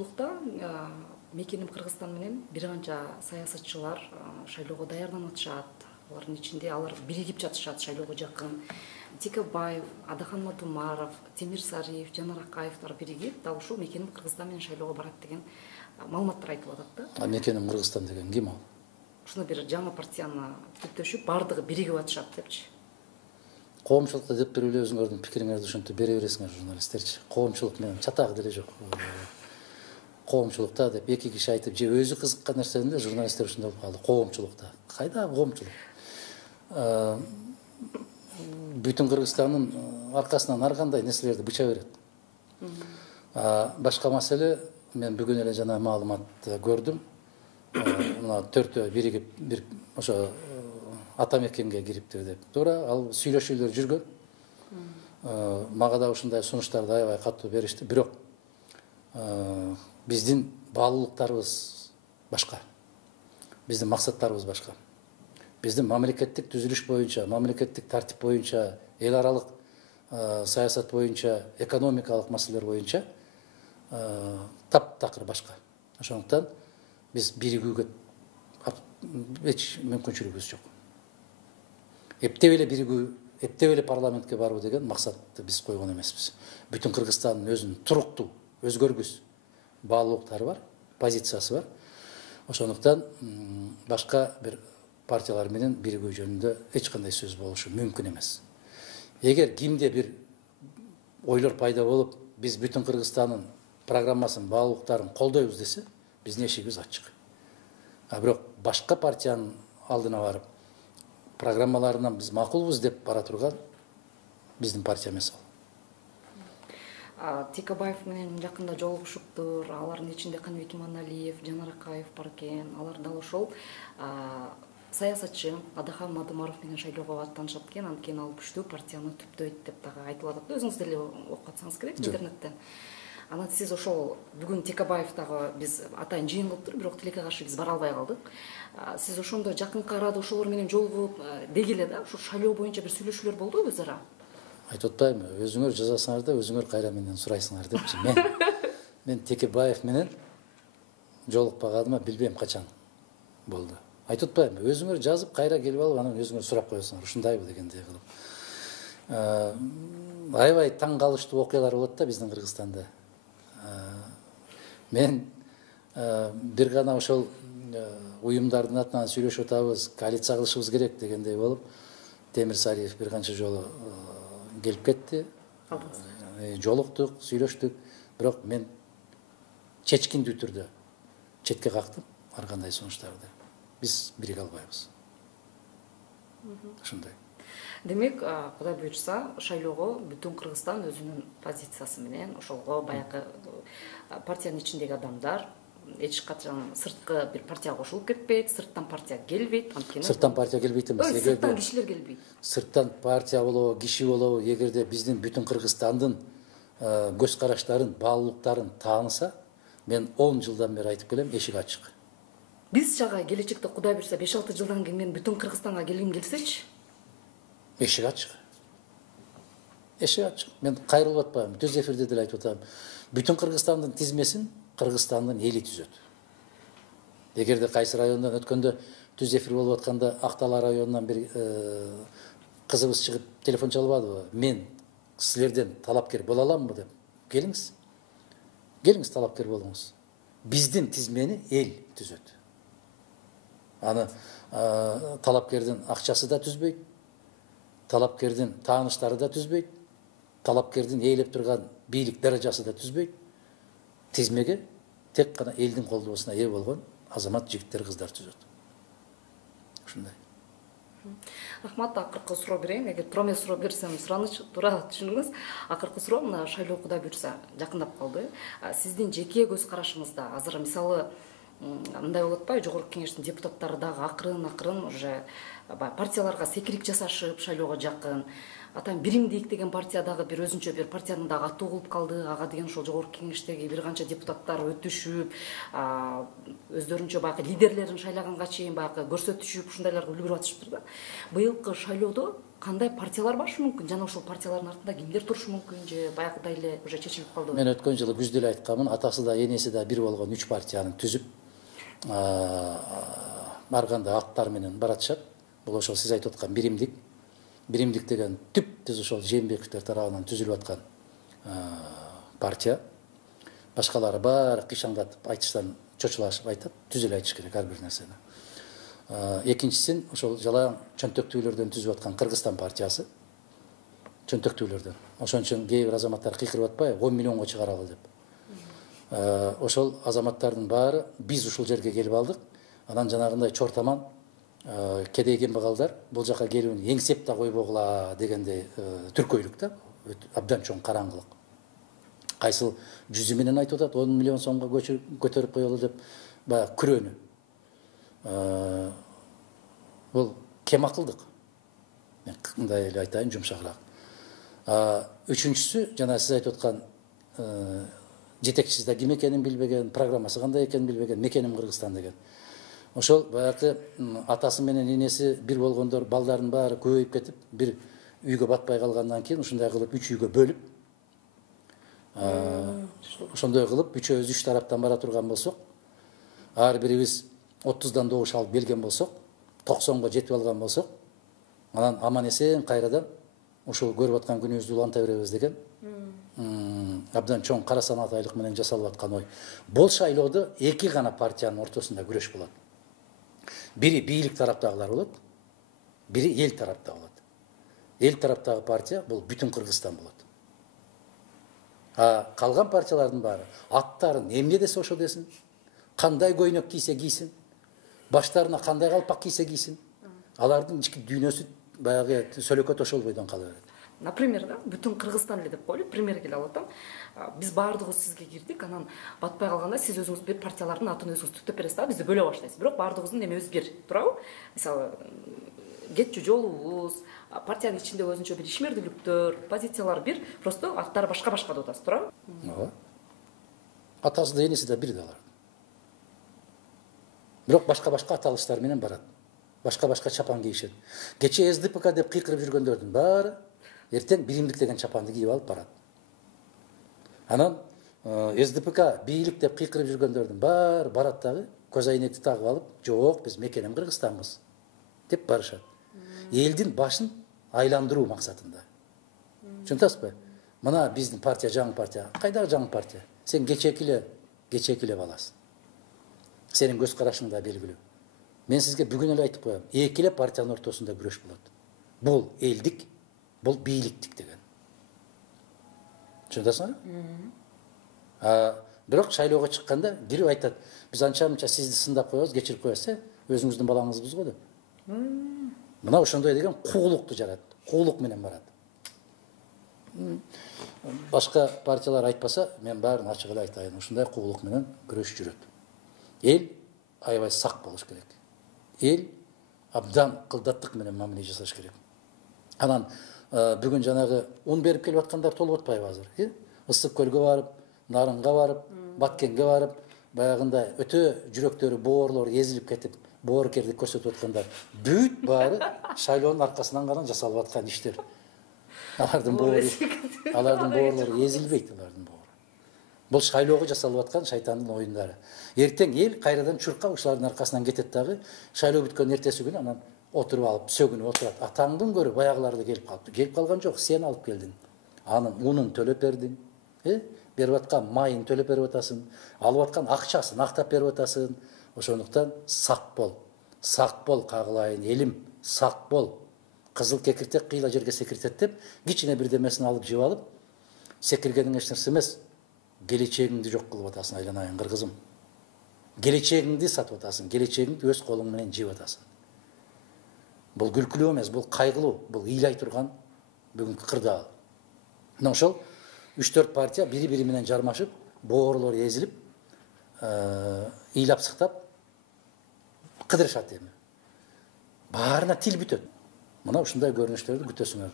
коомчулукта мекеним Кыргызстан менен бир канча саясатчылар шайлоого даярданып атышат. Алардын ичинде алар биригип жатышат шайлоого жакын. Текебаев, Адахан Мадумаров, Темир Сариев, Жанар Акаевдер биригип дал ушул мекеним Кыргызстан менен шайлоого барат деген маалыматтар айтылып атат да. Мекеним Кыргызстан деген ким ал? Ушуну бир жаңы партияны түптөшүп, бардыгы биригип атышат депчи. Коомчулукта деп берип эле өзүңөрдүн пикириңерди ушинтип бере бересиңер журналисттерчи. Коомчулук менен чатагы деле жок. Коомчулукта деп эки киши айтып, же өзү кызыккан нерседен журналисттер ушундай болуп калды. Коомчулукта. Кайдагы коомчулук? Бүтүн Кыргызстандын аркасынан ар кандай нерселерди быча берет. Башка маселе, мен бүгүн эле жана маалымат көрдүм. Мына төртөө биригип бир ошо ата мекенге кириптир деп. Туура, ал сүйлөшүүлөр жүргөн. Мага да ушундай сунуштарды аябай катуу беришти. Бирок биздин баалуулуктарыбыз башка. Биздин максаттарыбыз башка. Биздин мамлекеттик түзүлүш боюнча, мамлекеттик тартип боюнча, эл аралык саясат боюнча, экономикалык маселелер боюнча таптакыр башка. Ошондуктан биз биригүүгө эч мүмкүнчүлүгүбүз жок. Эптеп эле биригүү, эптеп эле парламентке баруу деген максатты биз койгон эмеспиз. Бүтүн Кыргызстандын өзүнүн туруктуу, өзгөргүс баалуулуктары бар, позициясы бар. Ошондуктан башка бир партиялар менен биригүү жөнүндө эч кандай сөз болушу мүмкүн эмес. Эгер кимде бир ойлор пайда болуп, биз бүтүн Кыргызстандын программасын, баалуулуктарын колдойбуз десе, биздин эшигибиз ачык. Бирок башка партиянын алдына барып, программаларынан биз макулбуз деп бара турган биздин партия эмес ал. Текебаев менен жакында жолугушуптур. Алардын ичинде Каныбек Иманалиев, Жанар Акаев бар экен. Алар дал ошол саясатчы Адахан Мадумаров менен шайлоого аттанышат экен. Анткени ал күчтүү партияны түптөйт деп дагы айтылып атат. Өзүңүз деле окуп атсаңыз керек интернеттен. Анан сиз ошол бүгүн Текебаев дагы биз атайын жыйын кылыптыр, бирок тилекке каршы биз бара албай калдык. Сиз ошондо жакынкы арада ошолор менен жолугуп дегиле да, ушу шайлоо боюнча бир сүйлөшүүлөр болдубу өз ара? Айтып атпаймынбы, өзүңөр жазасыңар да, өзүңөр кайра менден сурайсыңар депчи. Мен Текебаев менен жолукпаганыма билбейм качан болду. Айтып атпаймынбы, өзүңөр жазып кайра келип алып, анан өзүңөр сурап коесуңар, ушундайбы дегендей кылып. Аябай таң калыштуу окуялар болот да биздин Кыргызстанда. Мен бир гана ошол уюмдардын атынан сүйлөшүп атабыз, коалиция кылышыбыз керек дегендей болуп, Темир Сариев бир канча жолу келип кетти. Жолуктук, сүйлөштүк, бирок мен чечкиндүү түрдө четке кактым ар кандай сунуштарды. Биз бириге албайбыз. Ушундай. Демек, Кудай буйрса, шайлоого бүтүн Кыргызстан өзүнүн позициясы менен ошолго баягы партиянын ичиндеги адамдар эч качан сырткы бир партияга кошулуп кетпейт, сырттан партия келбейт, анткени сырттан партия келбейт эмес. Сырттан кишилер келбейт. Сырттан партия болобу, киши болобу, эгерде биздин бүтүн Кыргызстандын көз караштарын, баалуулуктарын тааныса, мен 10 жылдан бери айтып келем, эшик ачык. Биз чагы келечекте Кудай буйрса 5-6 жылдан кийин мен бүтүн Кыргызстанга келгим келсечи, эшик ачык. Эшик ачык. Мен кайрылып атпайм, түз эфирде деле айтып атам. Бүтүн Кыргызстандын тизмесин Кыргызстандын эли түзөт. Эгерде кайсы райондан өткөндө түз эфир болуп атканда Актала районунан бир кызыбыз чыгып телефон чалбадыбы? Мен силерден талапкер боло аламмы деп. Келиңиз. Келиңиз талапкер болуңуз. Биздин тизмени эл түзөт. Аны талапкердин акчасы да түзбөйт. Талапкердин тааныштары да түзбөйт. Талапкердин ээлеп турган бийлик даражасы да түзбөйт. Тизмеге тек гана элдин колдоосуна ээ болгон азамат, жигиттер, кыздар түзөт. Ушундай. Рахмат, акыркы суроо берейин. Эгер туура эмес суроо берсем, сураныч туура түшүнүңүз. Акыркы суроо мына шайлоо Кудай буйрса жакындап калды. Сиздин жеке көз карашыңызда азыр мисалы мындай болот атпайбы? Жогорку кеңештин депутаттары дагы акырын уже партияларга секирик жасашып, шайлоого жакын. Атайын биримдик деген партия дагы бир өзүнчө бир партиянын дагы аты угулуп калды. Ага деген ошол жогорку кеңештеги бир канча депутаттар өтүшүп, өздөрүнчө баягы лидерлерин шайлаганга чейин баягы көрсөтүшүп, ушундайларга үлгүрүп атышыптыр да. Быйылкы шайлоодо кандай партиялар башы мүмкүн жана ошол партиялардын артында кимдер турушу мүмкүн же баягыдай эле уже чечилип калдыбы? Мен өткөн жылы күздө эле айтканмын, атасы да энеси да бир болгон 3 партияны түзүп барганда аттары менен баратышат. Бул ошол сиз айтып аткан биримдик. Биримдик деген түз ошол Жээнбековдер тарабынан түзүлүп аткан партия. Башкалары баары кыйшаңдатып айтыштан чочулашып айтат, түз эле айтыш керек ар бир нерсени. Экинчисин ошол жалаң чөнтөктүүлөрдөн түзүп аткан Кыргызстан партиясы. Чөнтөктүүлөрдөн. Ошон үчүн кээ бир азаматтар кыйкырып атпайбы, 10 миллионго чыгаралы деп. Ошол азаматтардын баары биз ушул жерге келип алдык. Анан жанагындай чортаман кедей кембагалдар бул жака келүүнү эңсеп да койбогула дегендей түркөйлүк да, абдан чоң караңгылык. Кайсыл жүзү менен айтып атат, 10 миллион сомго көтөрүп коелу деп, баягы күрөөнү. Бул кем акылдык. Мен мындай эле айтайын, жумшагыраак. Үчүнчүсү, жана сиз айтып аткан жетекчиси да ким экенин билбеген, программасы кандай экенин билбеген, мекеним Кыргызстан деген. Ошол баягы атасы менен энеси бир болгондор балдардын баары көбөйүп кетип, бир үйгө батпай калгандан кийин ушундай кылып 3 үйгө бөлүп, ошондой кылып үчөөбүз 3 тараптан бара турган болсок, ар бирибиз 30дан добуш алып келген болсок, 90го жетип алган болсок, анан аман эсен кайрадан ушул көрүп аткан күнүбүздү уланта беребиз деген абдан чоң кара санатайлык менен жасалып аткан ой. Бул шайлоодо эки гана партиянын ортосунда күрөш болот. Бири бийлик тараптагылар болот, бири эл тарапта болот. Эл тараптагы партия бул бүтүн Кыргызстан болот. Калган партиялардын баары аттарын эмне десе ошо десин, кандай көйнөк кийсе кийсин, баштарына кандай калпак кийсе кийсин, алардын ички дүйнөсү баягы сөлөкөт ошол бойдон кала берет. Например, да, бүтүн Кыргызстан эле деп коелу, пример келип алып атам. Биз баардыгыбыз сизге кирдик, анан батпай калганда сиз өзүңүз бир партиялардын атын өзүңүз түптөп бересиз да, бизди бөлө баштайсыз. Бирок баардыгыбыздын эмебиз бир, туурабы? Мисалы, кетчү жолубуз, партиянын ичинде өзүнчө бир ишмердүүлүктөр, позициялар бир, просто аттары башка-башка деп атасыз, туурабы? Ооба. Атасы да энеси да бир да алар. Бирок башка-башка аталыштар менен барат. Башка-башка чапан кийишет. Кече СДПК деп кыйкырып жүргөндөрдүн баары эртең биримдик деген чапанды кийип алып барат. Анан СДПК бийлик деп кыйкырып жүргөндөрдүн баары барат дагы көз айнекти тагып алып, жок, биз мекеним Кыргызстанбыз деп барышат. Элдин башын айландыруу максатында. Түшүнүп атасызбы? Мына биздин партия жаңы партия. Кайдагы жаңы партия? Сен кечеки баласың. Сенин көз карашың да белгилүү. Мен сизге бүгүн эле айтып коем. Эки эле партиянын ортосунда күрөш болот. Бул элдик, бул бийликтик деген. Түшүнүп атасыңбы? Бирок шайлоого чыкканда кирип айтат, биз анча-мынча сизди сындап коебуз, кечирип коебуз, өзүңүздүн балаңызбыз го деп. Мына ошондой деген куулукту жарат. Куулук менен барат. Башка партиялар айтпаса, мен баарын ачык эле айтайын. Ушундай куулук менен күрөш жүрөт. Эл аябай сак болуш керек. Эл абдан кылдаттык менен мамиле жасаш керек. Анан бүгүн жанагы ун берип келип аткандар толуп атпайбы азыр? Ысык көлгө барып, Нарынга барып, Баткенге барып, баягындай өтө жүрөктөрү боорлор езилип кетип, боорукердик көрсөтүп аткандар. Бүт баары шайлоонун аркасынан гана жасалып аткан иштер. Алардын боорлору езилбейт, алардын боору. Бул шайлоого жасалып аткан шайтандын оюндары. Эртең эл кайрадан чуркап ушулардын аркасынан кетет дагы, шайлоо бүткөн эртеси күнү анан отуруп алып, сөгүнүп отурат. Атаңдын көрү баягыларды келип калыптыр. Келип калган жок, сен алып келдиң. Анын унун төлөп бердиң. Берип аткан майын төлөп берип атасың. Алып аткан акчасын актап берип атасың. Ошондуктан сак бол. Сак бол, кагылайын элим, сак бол. Кызыл кекиртек кыйла жерге секиртет деп, кичине бирдемесин алып жеп алып, секиргениң эч нерсе эмес. Келечегиңди жок кылып атасың, айланайын кыргызым. Келечегиңди сатып атасың, келечегиңди өз колуң менен жеп атасың. Бул күлкүлүү эмес, бул кайгылуу, бул ыйлай турган бүгүнкү кырдаал. Мына ошол 3-4 партия бири-бири менен жармашып, боорлор езилип, ыйлап сыктап кыдырышат эми. Баарына тил бүтөт. Мына ушундай көрүнүштөрдү күтөсүңөр.